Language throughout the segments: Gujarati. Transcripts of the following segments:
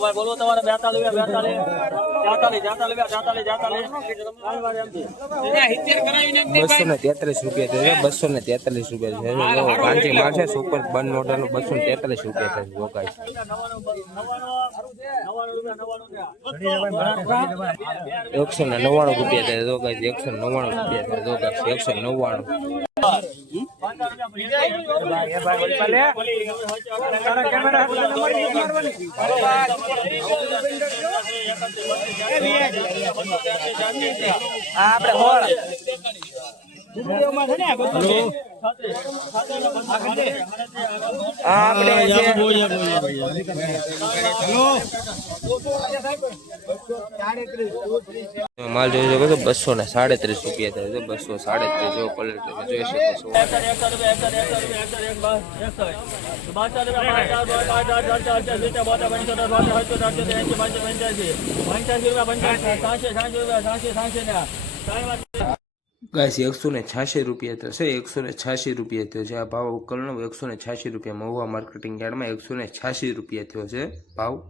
ભાઈ બોલો તમારે 42 રૂપિયા 233 રૂપિયા કાંચી માસે સુપર બન મોટર નું 233 રૂપિયા થાય રોકાય 199 રૂપિયા થાય રોકાય 199 રૂપિયા થાય રોકાય 199 माल जो 237 રૂપિયા થાય 237 જો ક્વોલિટી જોઈ શકો છો गाइस 186 રૂપિયા થશે 186 રૂપિયા થયો છે આ ભાવ ઉકલનો 186 રૂપિયા મહુવા માર્કેટિંગ યાર્ડમાં 186 રૂપિયા થયો છે ભાવ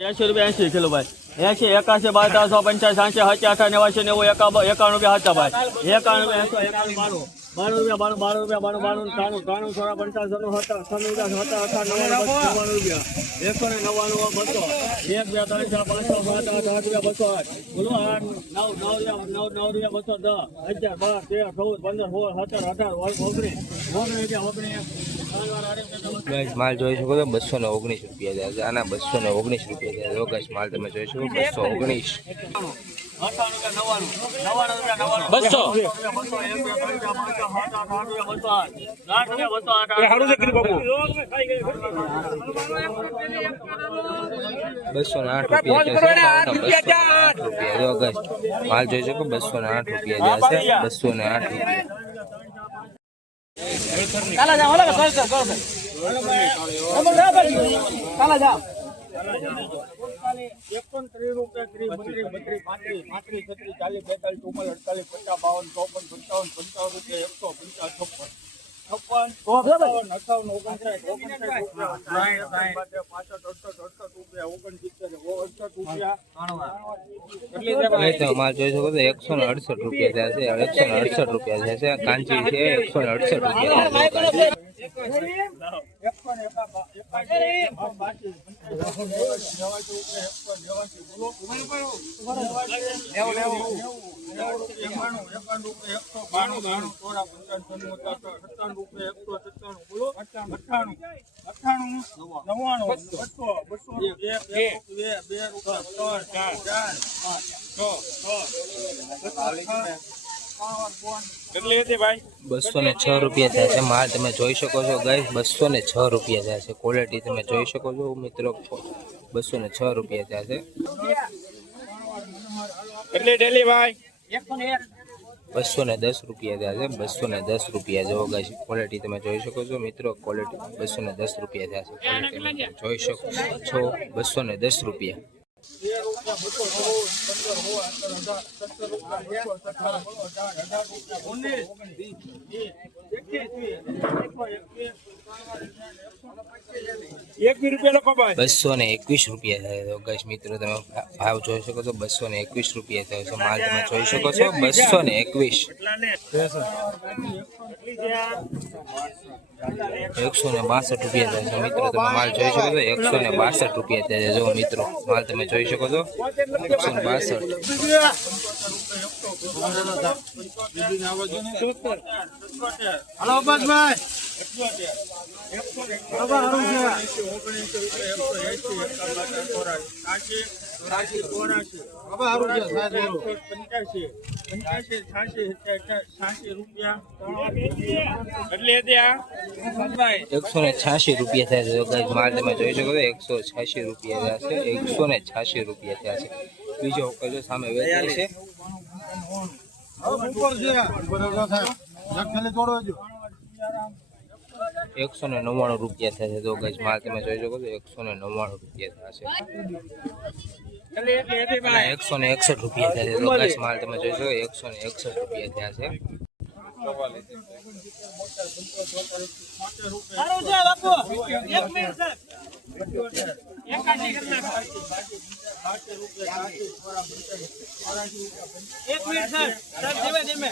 ₹80 किलो भाई 80 81 12 85 85 88 89 90 91 रुपया हाथा भाई 91 ₹12 माल જોઈ શકો છો 219 રૂપિયા જાય આના 219 રૂપિયા જાય રોગાશ માલ તમે જોઈ શકો 208 રોગાશ માલ જોઈ શકો 208 રૂપિયા જાય 208 રૂપિયા काला जाओ वाला कर काला जाओ 31 રૂપિયા 32 33 35 40 42 48 50 52 54 માલ જોઈ શકો તો 168 રૂપિયા થશે 168 રૂપિયા થશે કાંચી છે 168 રૂપિયા ₹206 રૂપિયા થાય છે માલ તમે જોઈ શકો છો ગાઈસ 206 રૂપિયા થાય છે ક્વોલિટી તમે જોઈ શકો છો મિત્રો 206 રૂપિયા થાય છે એટલે ડેલી ભાઈ 210 રૂપિયા થાય છે 210 રૂપિયા જો ગાઈસ ક્વોલિટી તમે જોઈ શકો છો મિત્રો ક્વોલિટી 210 રૂપિયા થાય છે ક્વોલિટી જોઈ શકો છો 210 રૂપિયા ₹221 થાય તો ગાઈસ મિત્રો તમે ભાવ જોઈ શકો છો ₹221 થાય છે માલ તમે જોઈ શકો છો 221 ₹162 થાય છે મિત્રો તમે માલ જોઈ શકો છો ₹162 થાય છે જો મિત્રો માલ તમે જોઈ શકો છો 162 હલો બસભાઈ ₹186 થાય છે ગાઈસ માલ તમે જોઈ શકો છો ₹186 થયા છે ₹186 થયા છે બીજો કજો સામે વેચાય છે ઉપર છે બરાબર થાય ખાલી થોડો જો ₹199 થાય છે તો ગાઈસ માલ તમે જોઈ શકો છો ₹199 થયા છે ₹161 થાય છે તો ગાઈસ માલ તમે જોઈ શકો ₹161 થયા છે સારું છે બાપુ 1 મિનિટ સર 1 મિનિટ સર ધીમે ધીમે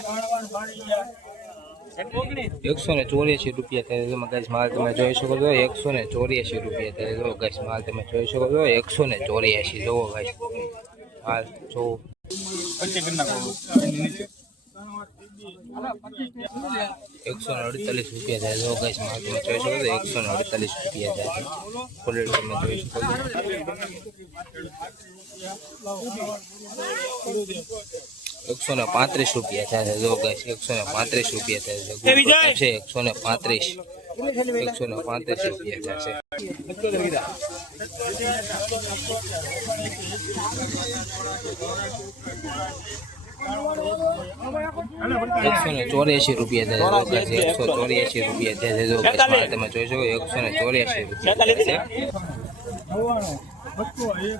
₹184 થાય છે ગાઈસ માલ તમે જોઈ શકો છો ₹184 થાય છે તો ગાઈસ માલ તમે જોઈ શકો છો 184 જોવો ગાઈસ માલ જો ₹148 થાય છે ગાઈસ માલ તમે જોઈ શકો છો ₹148 થાય છે ક્વોલિટી તમે જોઈ શકો છો ₹135 થાય છે જો ગાઈસ ₹135 થાય છે 135 થાય છે ₹184 થાય છે જો ગાઈસ માલ તમે જોઈ શકો ₹184 થાય છે બસો 1 2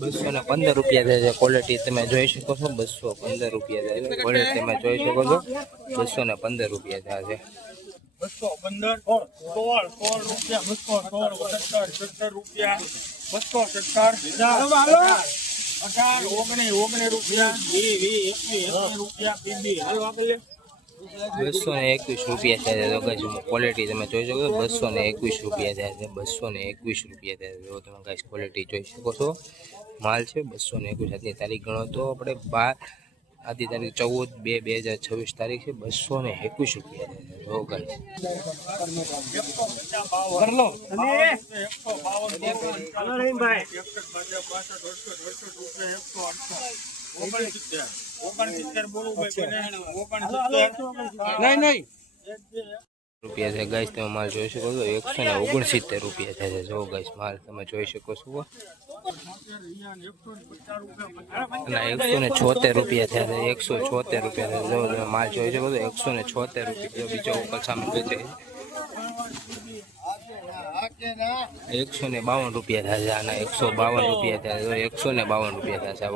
₹215 થાય છે ક્વોલિટી તમે જોઈ શકો છો ₹215 થાય છે ક્વોલિટી તમે જોઈ શકો છો ₹215 થાય છે 215 16 રૂપિયા 217 રૂપિયા 217 18 19 રૂપિયા 20 રૂપિયા પીબી હાલો આપણે ₹221 થાય છે તો ગાઈસ ક્વોલિટી તમે જોઈ શકો છો ₹221 થાય છે ₹221 થાય છે જો તમે ગાઈસ ક્વોલિટી જોઈ શકો છો માલ છે 221 આજની તારીખ ગણો તો આપણે 12 આજની તારીખ 14/2/2026 તારીખ છે ₹221 થાય છે જો ગાઈસ કરલો નહીં રૂપિયા છે ગાઈસ તમે માલ જોઈ શકો છો ₹169 થાય છે જો ગાઈસ માલ તમે જોઈ શકો છો અને ₹176 થયા છે ₹176 થાય જો તમે માલ જોઈ શકો છો ₹176 બીજો ઉપર સામે વેચાય ₹152 થાય છે અને ₹152 થાય છે ₹152 થાય છે